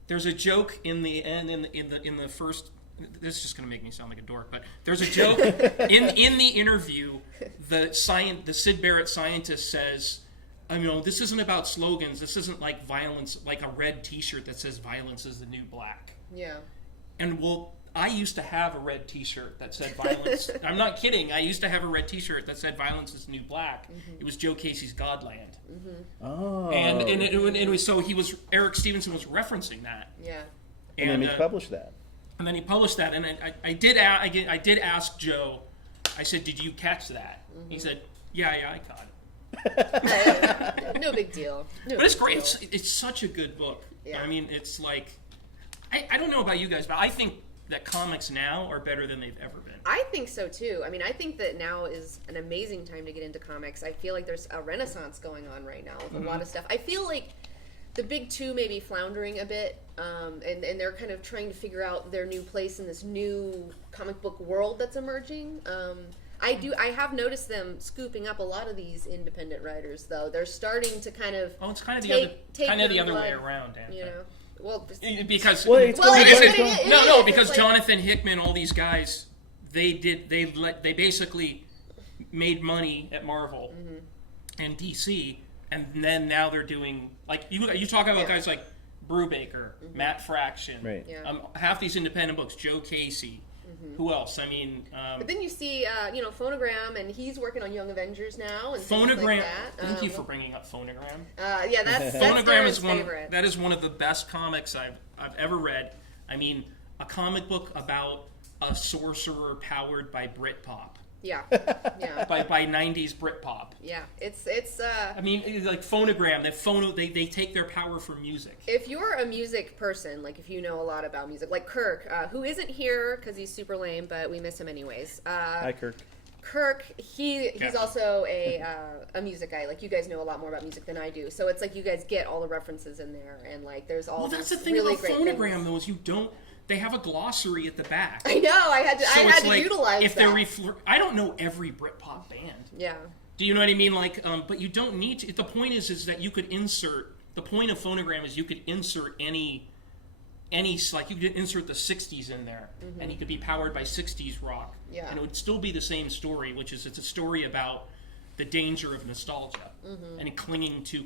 There's a joke in the end in the first. This is just going to make me sound like a dork, but there's a joke in the interview. The Sid Barrett scientist says, this isn't about slogans. This isn't like violence, like a red T-shirt that says "Violence is the new black." Yeah. And I used to have a red T-shirt that said "Violence." I'm not kidding. I used to have a red T-shirt that said "Violence is the new black." It was Joe Casey's Godland. Oh. And it was so Eric Stevenson was referencing that. Yeah. And then he published that. And then he published that, and I did ask Joe. I said, "Did you catch that?" He said, "Yeah, I caught it." No big deal. But it's great. It's such a good book. Yeah. I mean, it's like, I don't know about you guys, but I think that comics now are better than they've ever been. I think so too. I mean, I think that now is an amazing time to get into comics. I feel like there's a renaissance going on right now with a lot of stuff. I feel like the big two may be floundering a bit, and they're kind of trying to figure out their new place in this new comic book world that's emerging. I have noticed them scooping up a lot of these independent writers, though. They're starting to kind of it's kind of the other way around, Dan. Well, because because Jonathan Hickman, all these guys, they basically made money at Marvel and DC, and then now they're doing like you talk about guys like Brubaker, Matt Fraction, right? Yeah. Half these independent books, Joe Casey. Who else? I mean, but then you see, Phonogram, and he's working on Young Avengers now. And Phonogram. Things like that. Thank you for bringing up Phonogram. That's Phonogram is favorite. That is one of the best comics I've ever read. I mean, a comic book about a sorcerer powered by Britpop. Yeah. by 90s Britpop. Yeah, it's. I mean, like Phonogram. They take their power from music. If you're a music person, like if you know a lot about music, like Kirk, who isn't here because he's super lame, but we miss him anyways. Hi, Kirk. Kirk, he's also a music guy. Like you guys know a lot more about music than I do, so it's like you guys get all the references in there, and like there's all. Well, that's the these thing really about great Phonogram, things. though, is you don't. They have a glossary at the back. I know. I had to utilize if that. I don't know every Britpop band. Yeah. Do you know what I mean? Like, but you don't need to. The point is that you could insert. The point of Phonogram is you could insert any like you could insert the '60s in there, and he could be powered by '60s rock. Yeah. And it would still be the same story, which is it's a story about the danger of nostalgia and clinging too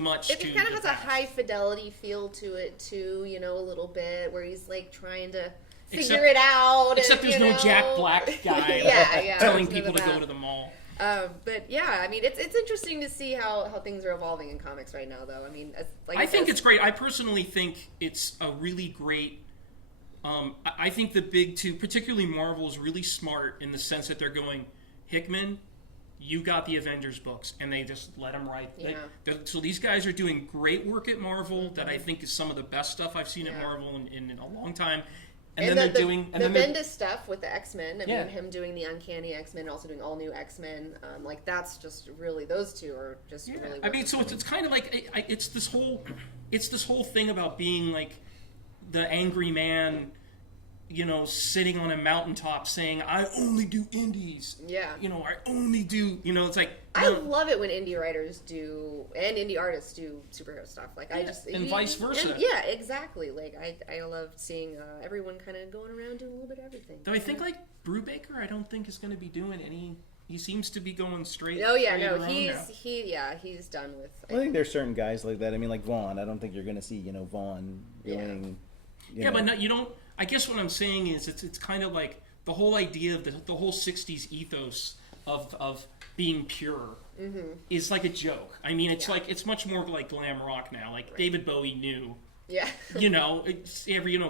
much. It kind of has a high fidelity feel to it too, you know, a little bit, where he's like trying to figure it out. Except there's no Jack Black guy telling people to go to the mall. But yeah, I mean, it's interesting to see how things are evolving in comics right now, though. I mean, I think it's great. I personally think it's a really great. I think the big two, particularly Marvel, is really smart in the sense that they're going, Hickman, you got the Avengers books, and they just let them write. Yeah. So these guys are doing great work at Marvel that I think is some of the best stuff I've seen at Marvel in a long time. And then they're doing the Bendis stuff with the X-Men. I mean, him doing the Uncanny X-Men, also doing all new X-Men. Like that's just really, those two are just really. I mean, so it's kind of like it's this whole thing about being like the angry man, you know, sitting on a mountaintop saying, I only do indies. Yeah. You know, I only do, you know, it's like... I love it when indie writers do, and indie artists do superhero stuff. Like, and vice versa. Yeah, exactly. Like, I love seeing everyone kind of going around doing a little bit of everything. Though I think, like, Brubaker, I don't think is going to be doing any... He seems to be going straight. Oh yeah, no, he's done with. I think there's certain guys like that. I mean, like Vaughn. I don't think you're going to see, you know, Vaughn doing. You know. But no, you don't. I guess what I'm saying is it's kind of like the whole idea of the whole '60s ethos of being pure is like a joke. I mean, it's like it's much more like glam rock now. Like David Bowie knew. Yeah. You know,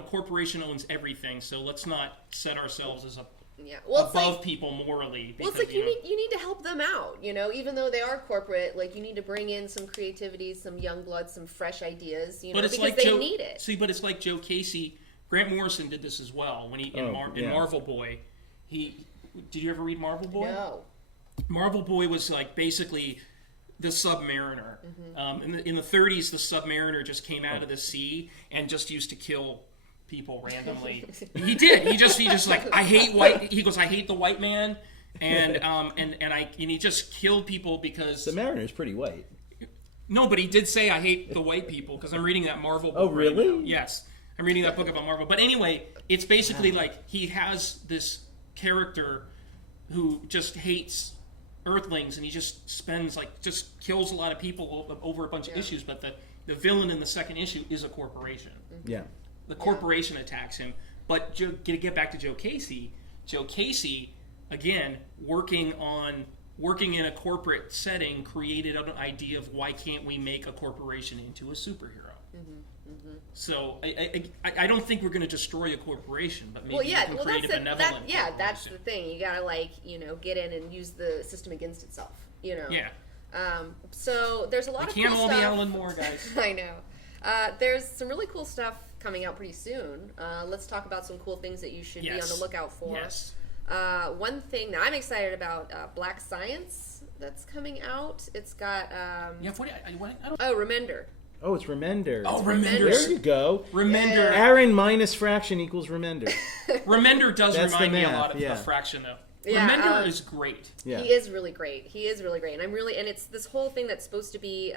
corporation owns everything, so let's not set ourselves as above people morally. Because, well, it's like you need to help them out, you know, even though they are corporate. Like, you need to bring in some creativity, some young blood, some fresh ideas, you know, because they need it. See, but it's like Joe Casey. Grant Morrison did this as well when in Marvel Boy. Did you ever read Marvel Boy? No. Marvel Boy was like basically the Submariner. In the 30s, the Submariner just came out of the sea and just used to kill people randomly. He did. He just like, I hate white. He goes, I hate the white man, and he just killed people because the Mariner's pretty white. No, but he did say I hate the white people because I'm reading that Marvel book. Oh, really? Right now. Yes, I'm reading that book about Marvel. But anyway, it's basically like he has this character who just hates Earthlings, and he just just kills a lot of people over a bunch of issues. But the villain in the second issue is a corporation. Yeah. The corporation attacks him. But to get back to Joe Casey, again, working in a corporate setting, created an idea of why can't we make a corporation into a superhero. So I don't think we're going to destroy a corporation, but maybe we can create a benevolent corporation. That's the thing. You got to get in and use the system against itself, you know. Yeah. So there's a lot of cool stuff. Can't all be Alan Moore, guys. I know. There's some really cool stuff coming out pretty soon. Let's talk about some cool things that you should be on the lookout for. Yes. One thing that I'm excited about, Black Science, that's coming out. It's got... Remender. Oh, it's Remender. Oh, Remender. There you go. Remender. Yeah. Aaron minus Fraction equals Remender. Remender does remind me a lot of Fraction, though. Yeah, Remender is great. Yeah. He is really great. And and it's this whole thing that's supposed to be,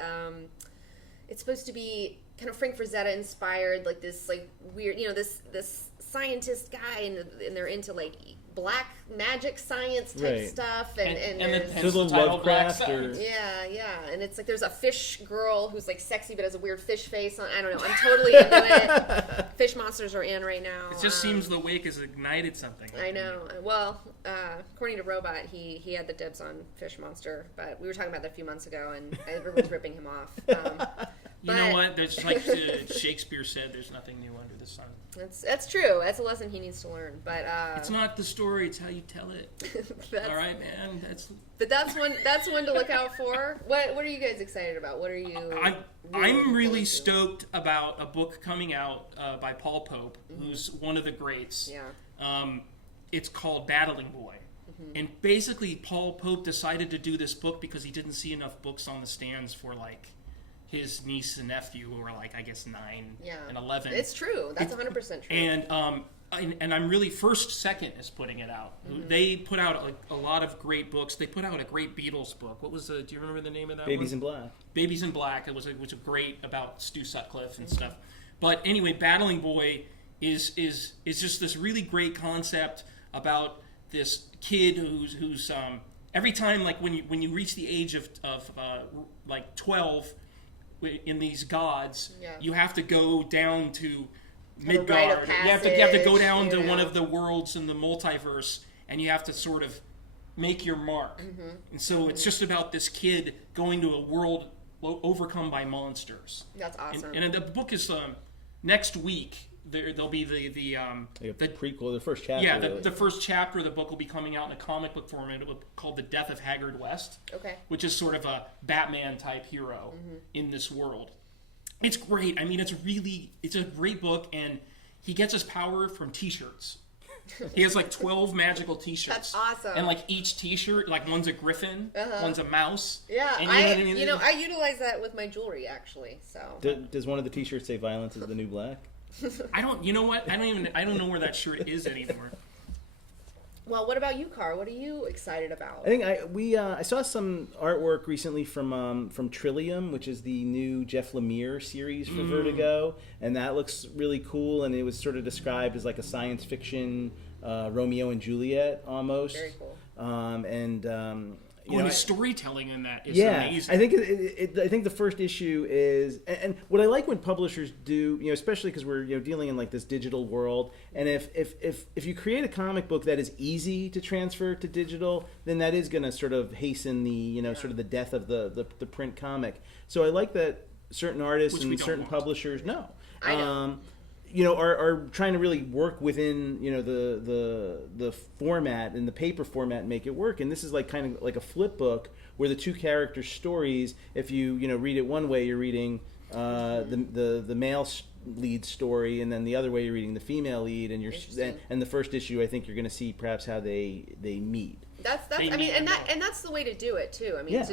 kind of Frank Frazetta inspired, like this, like weird, you know, this scientist guy, and they're into like black magic science type stuff, and the Lovecraft, and it's like there's a fish girl who's like sexy but has a weird fish face. I don't know. I'm totally into it. Fish monsters are in right now. It just seems the wake has ignited something. I know. Well, according to Robot, he had the dibs on Fish Monster, but we were talking about that a few months ago, and everyone's ripping him off. You know what? There's like Shakespeare said, "There's nothing new under the sun." That's true. That's a lesson he needs to learn. But it's not the story; it's how you tell it. All right, man. That's one to look out for. What are you guys excited about? What are you? I'm really stoked about a book coming out by Paul Pope, who's one of the greats. Yeah. It's called Battling Boy. And basically, Paul Pope decided to do this book because he didn't see enough books on the stands for like his niece and nephew, who were like, I guess 9 and 11. It's true. That's 100% true. And I'm really Second is putting it out. They put out like a lot of great books. They put out a great Beatles book. What was do you remember the name of that? Babies in Black. Babies in Black. It was a great about Stu Sutcliffe and stuff. But anyway, Battling Boy is just this really great concept about this kid who's every time, like when you reach the age of like 12 in these gods, you have to go down to Midgard. You have to go down to one of the worlds in the multiverse, and you have to sort of make your mark. And so it's just about this kid going to a world overcome by monsters. That's awesome. And the book is next week. There'll be the prequel, the first chapter. Yeah, the first chapter of the book will be coming out in a comic book format called The Death of Haggard West. Okay. Which is sort of a Batman type hero in this world. It's great. I mean, it's a great book, and he gets his power from T-shirts. He has like 12 magical T-shirts. That's awesome. And like each T-shirt, like one's a griffin, one's a mouse. Yeah, and I utilize that with my jewelry actually. So does one of the T-shirts say "Violence is the New Black"? I don't. You know what? I don't know where that shirt is anymore. Well, what about you, Carr? What are you excited about? I think I saw some artwork recently from Trillium, which is the new Jeff Lemire series for Vertigo, and that looks really cool. And it was sort of described as like a science fiction Romeo and Juliet almost. Very cool. The storytelling in that is amazing. I think I think the first issue is, and what I like when publishers do, especially because we're dealing in like this digital world, and if you create a comic book that is easy to transfer to digital, then that is going to sort of hasten the sort of the death of the print comic. So I like that certain artists and certain publishers are trying to really work within the format and the paper format and make it work. And this is like kind of like a flip book where the two characters' stories, if you read it one way, you're reading the male lead story, and then the other way you're reading the female lead, and the first issue I think you're going to see perhaps how they meet. That's that's the way to do it too. I mean,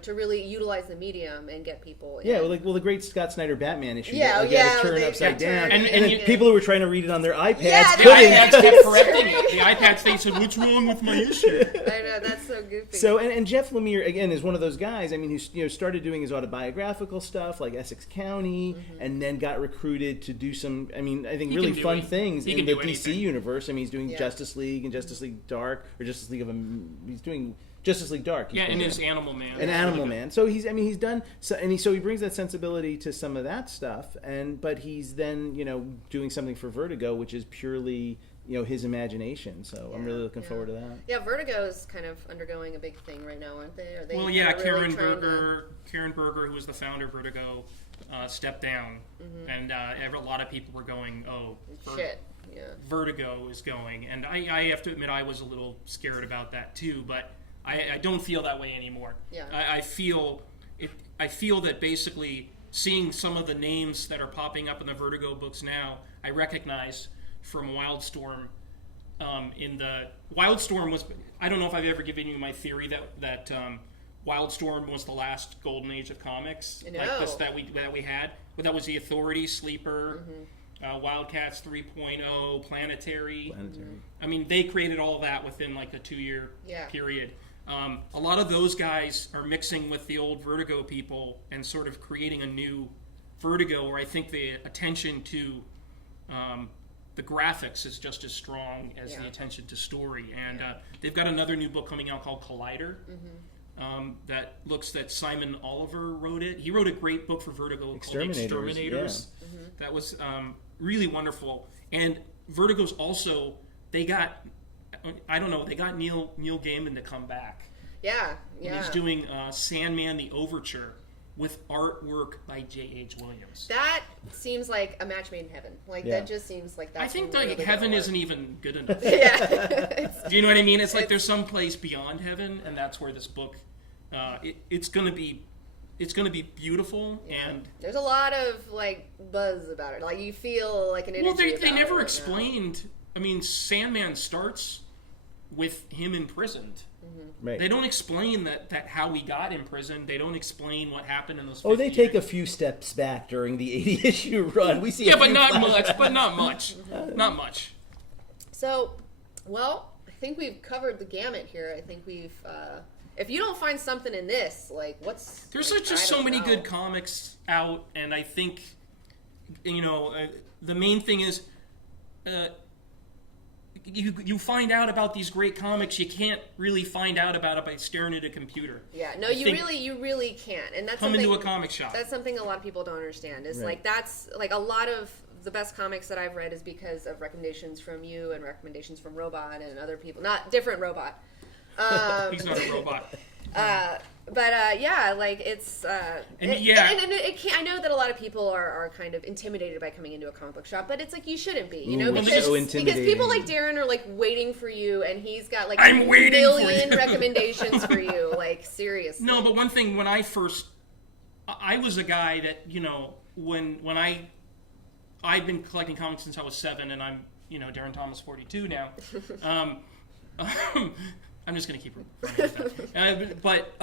to really utilize the medium and get people in. Yeah, the great Scott Snyder Batman issue. Turn upside down, and people who were trying to read it on their iPads couldn't. The iPads kept correcting it. The iPads they said, "What's wrong with my issue?" I know, that's so goofy. So and Jeff Lemire again is one of those guys. I mean, who started doing his autobiographical stuff like Essex County, and then got recruited to do some. I mean, I think really fun things in the DC universe. I mean, he's doing Justice League and Justice League Dark, or Justice League of he's doing Justice League Dark. And his Animal Man. And Animal Man. So he's done, so he brings that sensibility to some of that stuff, but he's then doing something for Vertigo, which is purely his imagination. So I'm really looking forward to that. Yeah, Vertigo is kind of undergoing a big thing right now, aren't they? Are they Karen Berger, who was the founder of Vertigo, stepped down, and a lot of people were going, shit. Yeah. Vertigo is going, and I have to admit I was a little scared about that too, but I don't feel that way anymore. Yeah. I feel that basically seeing some of the names that are popping up in the Vertigo books now, I recognize from Wildstorm. Wildstorm was, I don't know if I've ever given you my theory that Wildstorm was the last golden age of comics like this that we had, but that was the Authority, Sleeper. Wildcats 3.0, Planetary. I mean, they created all that within like a 2-year period. A lot of those guys are mixing with the old Vertigo people and sort of creating a new Vertigo, where I think the attention to the graphics is just as strong as the attention to story. And they've got another new book coming out called Collider. That looks that Simon Oliver wrote it. He wrote a great book for Vertigo called Exterminators. Yeah. That was really wonderful. And Vertigo's also, they got Neil Gaiman to come back. Yeah. And he's doing Sandman the Overture with artwork by J.H. Williams. That seems like a match made in heaven. That just seems like that's I think really heaven isn't even good enough. Do you know what I mean? It's like there's some place beyond heaven, and that's where this book it's going to be beautiful, and there's a lot of buzz about it. You feel like an energy. Well, they never explained. I mean, Sandman starts with him imprisoned. Right. They don't explain that how he got imprisoned. They don't explain what happened in those. 50 they take years. a few steps back during the 80-issue run. We see, but not much. But not much. Not much. So, well, I think we've covered the gamut here. I think we've. If you don't find something in this, what's... There's just so many good comics out, and I think, the main thing is you find out about these great comics you can't really find out about it by staring at a computer. Yeah, no, you really can't, and that's come something, into a comic shop. That's something a lot of people don't understand. Is Right. like that's like a lot of the best comics that I've read is because of recommendations from you and recommendations from Robot and other people, not different Robot. He's not a robot. Yeah, like it's And it can't, I know that a lot of people are kind of intimidated by coming into a comic book shop, but it's like you shouldn't be, you know, Ooh, because so because intimidating. people like Darren are like waiting for you, and he's got like I'm a waiting for million you. recommendations for you, like seriously. No, but one thing, when I was a guy that, you know, when I've been collecting comics since I was 7, and I'm, you know, Darren Thomas 42 now. I'm just going to keep running with that. But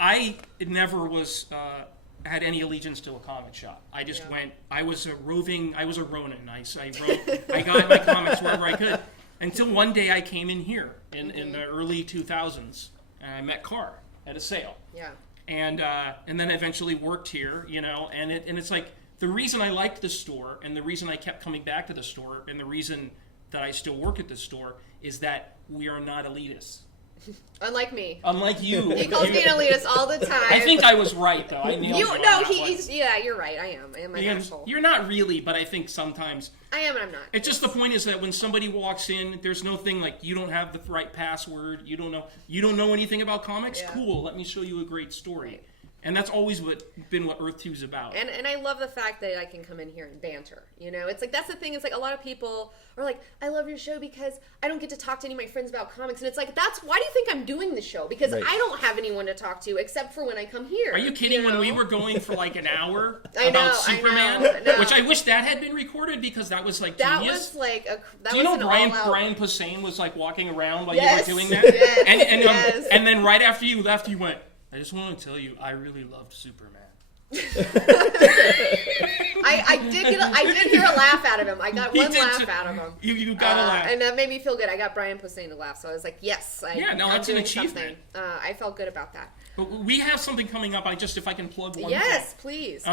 I never was had any allegiance to a comic shop. I just went. I was a Ronin. I got my comics wherever I could, until one day I came in here in the early 2000s, and I met Carr at a sale. Yeah. And then eventually worked here, you know, and it's like the reason I liked the store, and the reason I kept coming back to the store, and the reason that I still work at the store is that we are not elitists. Unlike me. Unlike you. He calls me an elitist all the time. I think I was right, though. I nailed you on that one. Yeah, you're right. I am an asshole. You're not really, but I think sometimes. I am and I'm not. It's just the point is that when somebody walks in, there's no thing like you don't have the right password, you don't know anything about comics. Yeah. Cool, let me show you a great story. Right. And that's always been what Earth 2 is about. And I love the fact that I can come in here and banter. You know, it's like that's the thing. It's like a lot of people are like, I love your show because I don't get to talk to any of my friends about comics. And it's like, why do you think I'm doing the show? Because right. I don't have anyone to talk to except for when I come here. Are you kidding? You know? When we were going for like an hour I know, about Superman, I know. which I wish that had been recorded because that was like that genius. was like Do you know Brian Posehn was like walking around while you were doing that? Yes, and and then right after you left, you went, I just want to tell you, I really loved Superman. I did hear a laugh out of him. I got one laugh out of him. You got a laugh. And that made me feel good. I got Brian Posehn to laugh, so I was like, yes. That's an achievement. I felt good about that. But we have something coming up. If I can plug one Yes, thing. please.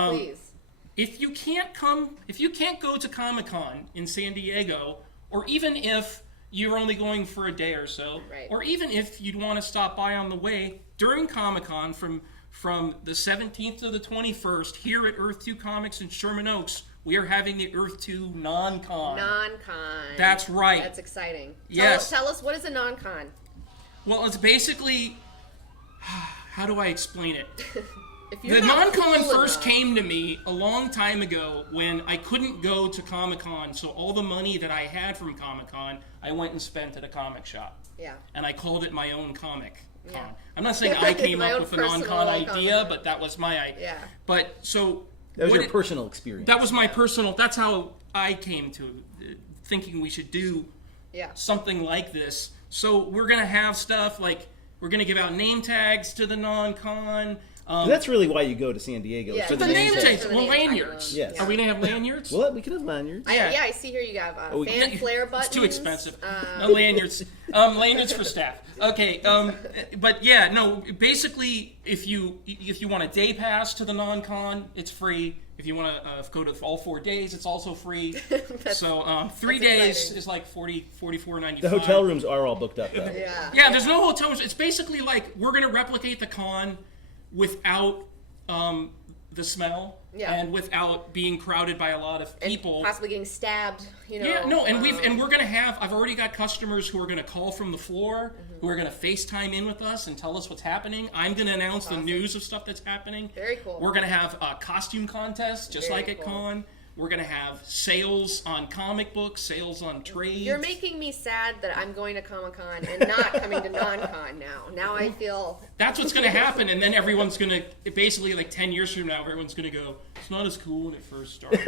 If you can't go to Comic-Con in San Diego, or even if you're only going for a day or so, right. or even if you'd want to stop by on the way during Comic-Con from the 17th to the 21st here at Earth 2 Comics in Sherman Oaks, we are having the Earth 2 non-con. Non-con. That's right. That's exciting. Yes. Tell us, what is a non-con? Well, it's basically, how do I explain it? The non-con first came to me a long time ago when I couldn't go to Comic-Con, so all the money that I had from Comic-Con, I went and spent at a comic shop. Yeah. And I called it my own Comic-Con. Yeah. I'm not saying I came My up own with a non-con idea, comic. but that was my idea. Yeah. But so... That was your personal experience. That was my personal... That's how I came to thinking we should do something like this. So we're going to have stuff like... We're going to give out name tags to the non-con... that's really why you go to San Diego. Yeah, For the name tags. Well, lanyards. Yes. Are we going to have lanyards? Well, we could have lanyards. I see here you have fan flare buttons. It's too expensive. No lanyards. Lanyards for staff. Okay. But yeah, no. Basically, if you want a day pass to the non-con, it's free. If you want to go to all 4 days, it's also free. So 3 days exciting. is like $44.95. The hotel rooms are all booked up, though. Yeah. There's no hotel rooms. It's basically like we're going to replicate the con without the smell and without being crowded by a lot of people, and possibly getting stabbed. You know. Yeah, no, and we're gonna have. I've already got customers who are gonna call from the floor, who are gonna FaceTime in with us and tell us what's happening. I'm gonna announce the news of stuff that's happening. Very cool. We're gonna have a costume contest just Very like at cool. Con. We're going to have sales on comic books, sales on trades. You're making me sad that I'm going to Comic-Con and not coming to non-con now. Now I feel... That's what's going to happen, and then everyone's going to, basically like 10 years from now, everyone's going to go, it's not as cool when it first started.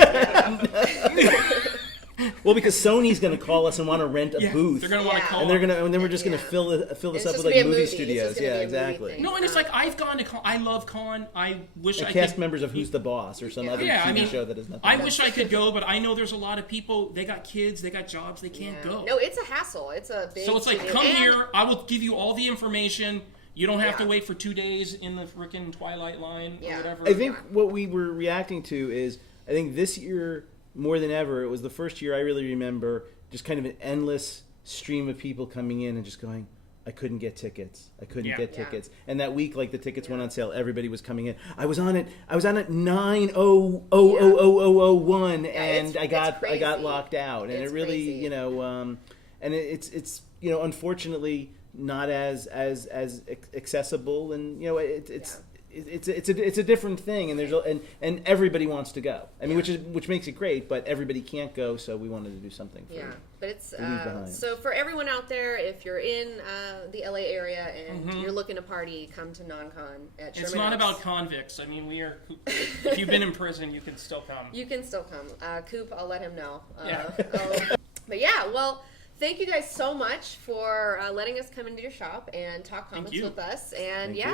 Well, because Sony's going to call us and want to rent a booth. They're going to want to call and then we're just going to fill this up with like movie studios. Yeah, exactly. No, and it's like I've gone to Con. I love Con. I wish I cast could. members of Who's the Boss or some other TV show that is nothing. I wish I could go, but I know there's a lot of people. They got kids. They got jobs. They can't go. No, it's a hassle. It's a big. So it's like, come here. I will give you all the information. You don't have to wait for 2 days in the frickin' Twilight line or whatever. I think what we were reacting to is, I think this year, more than ever, it was the first year I really remember just kind of an endless stream of people coming in and just going, I couldn't get tickets. I couldn't Yeah. get Yeah. tickets. And that week, like the tickets went on sale. Everybody was coming in. I was on it 9/0/00001, and it's I got crazy. locked out. And It's it really, crazy. you know, and it's you know, unfortunately not as accessible, and you know, it's a different thing, and there's and everybody wants to go. I mean, which makes it great, but everybody can't go, so we wanted to do something for But it's leave behind. so for everyone out there, if you're in the LA area and you're looking to party, come to non-con at Sherman It's not Oaks. about convicts. I mean, if you've been in prison, you can still come. You can still come. Coop, I'll let him know. Yeah. But yeah, well, thank you guys so much for letting us come into your shop and talk comics you. with us. And Thank yeah. you.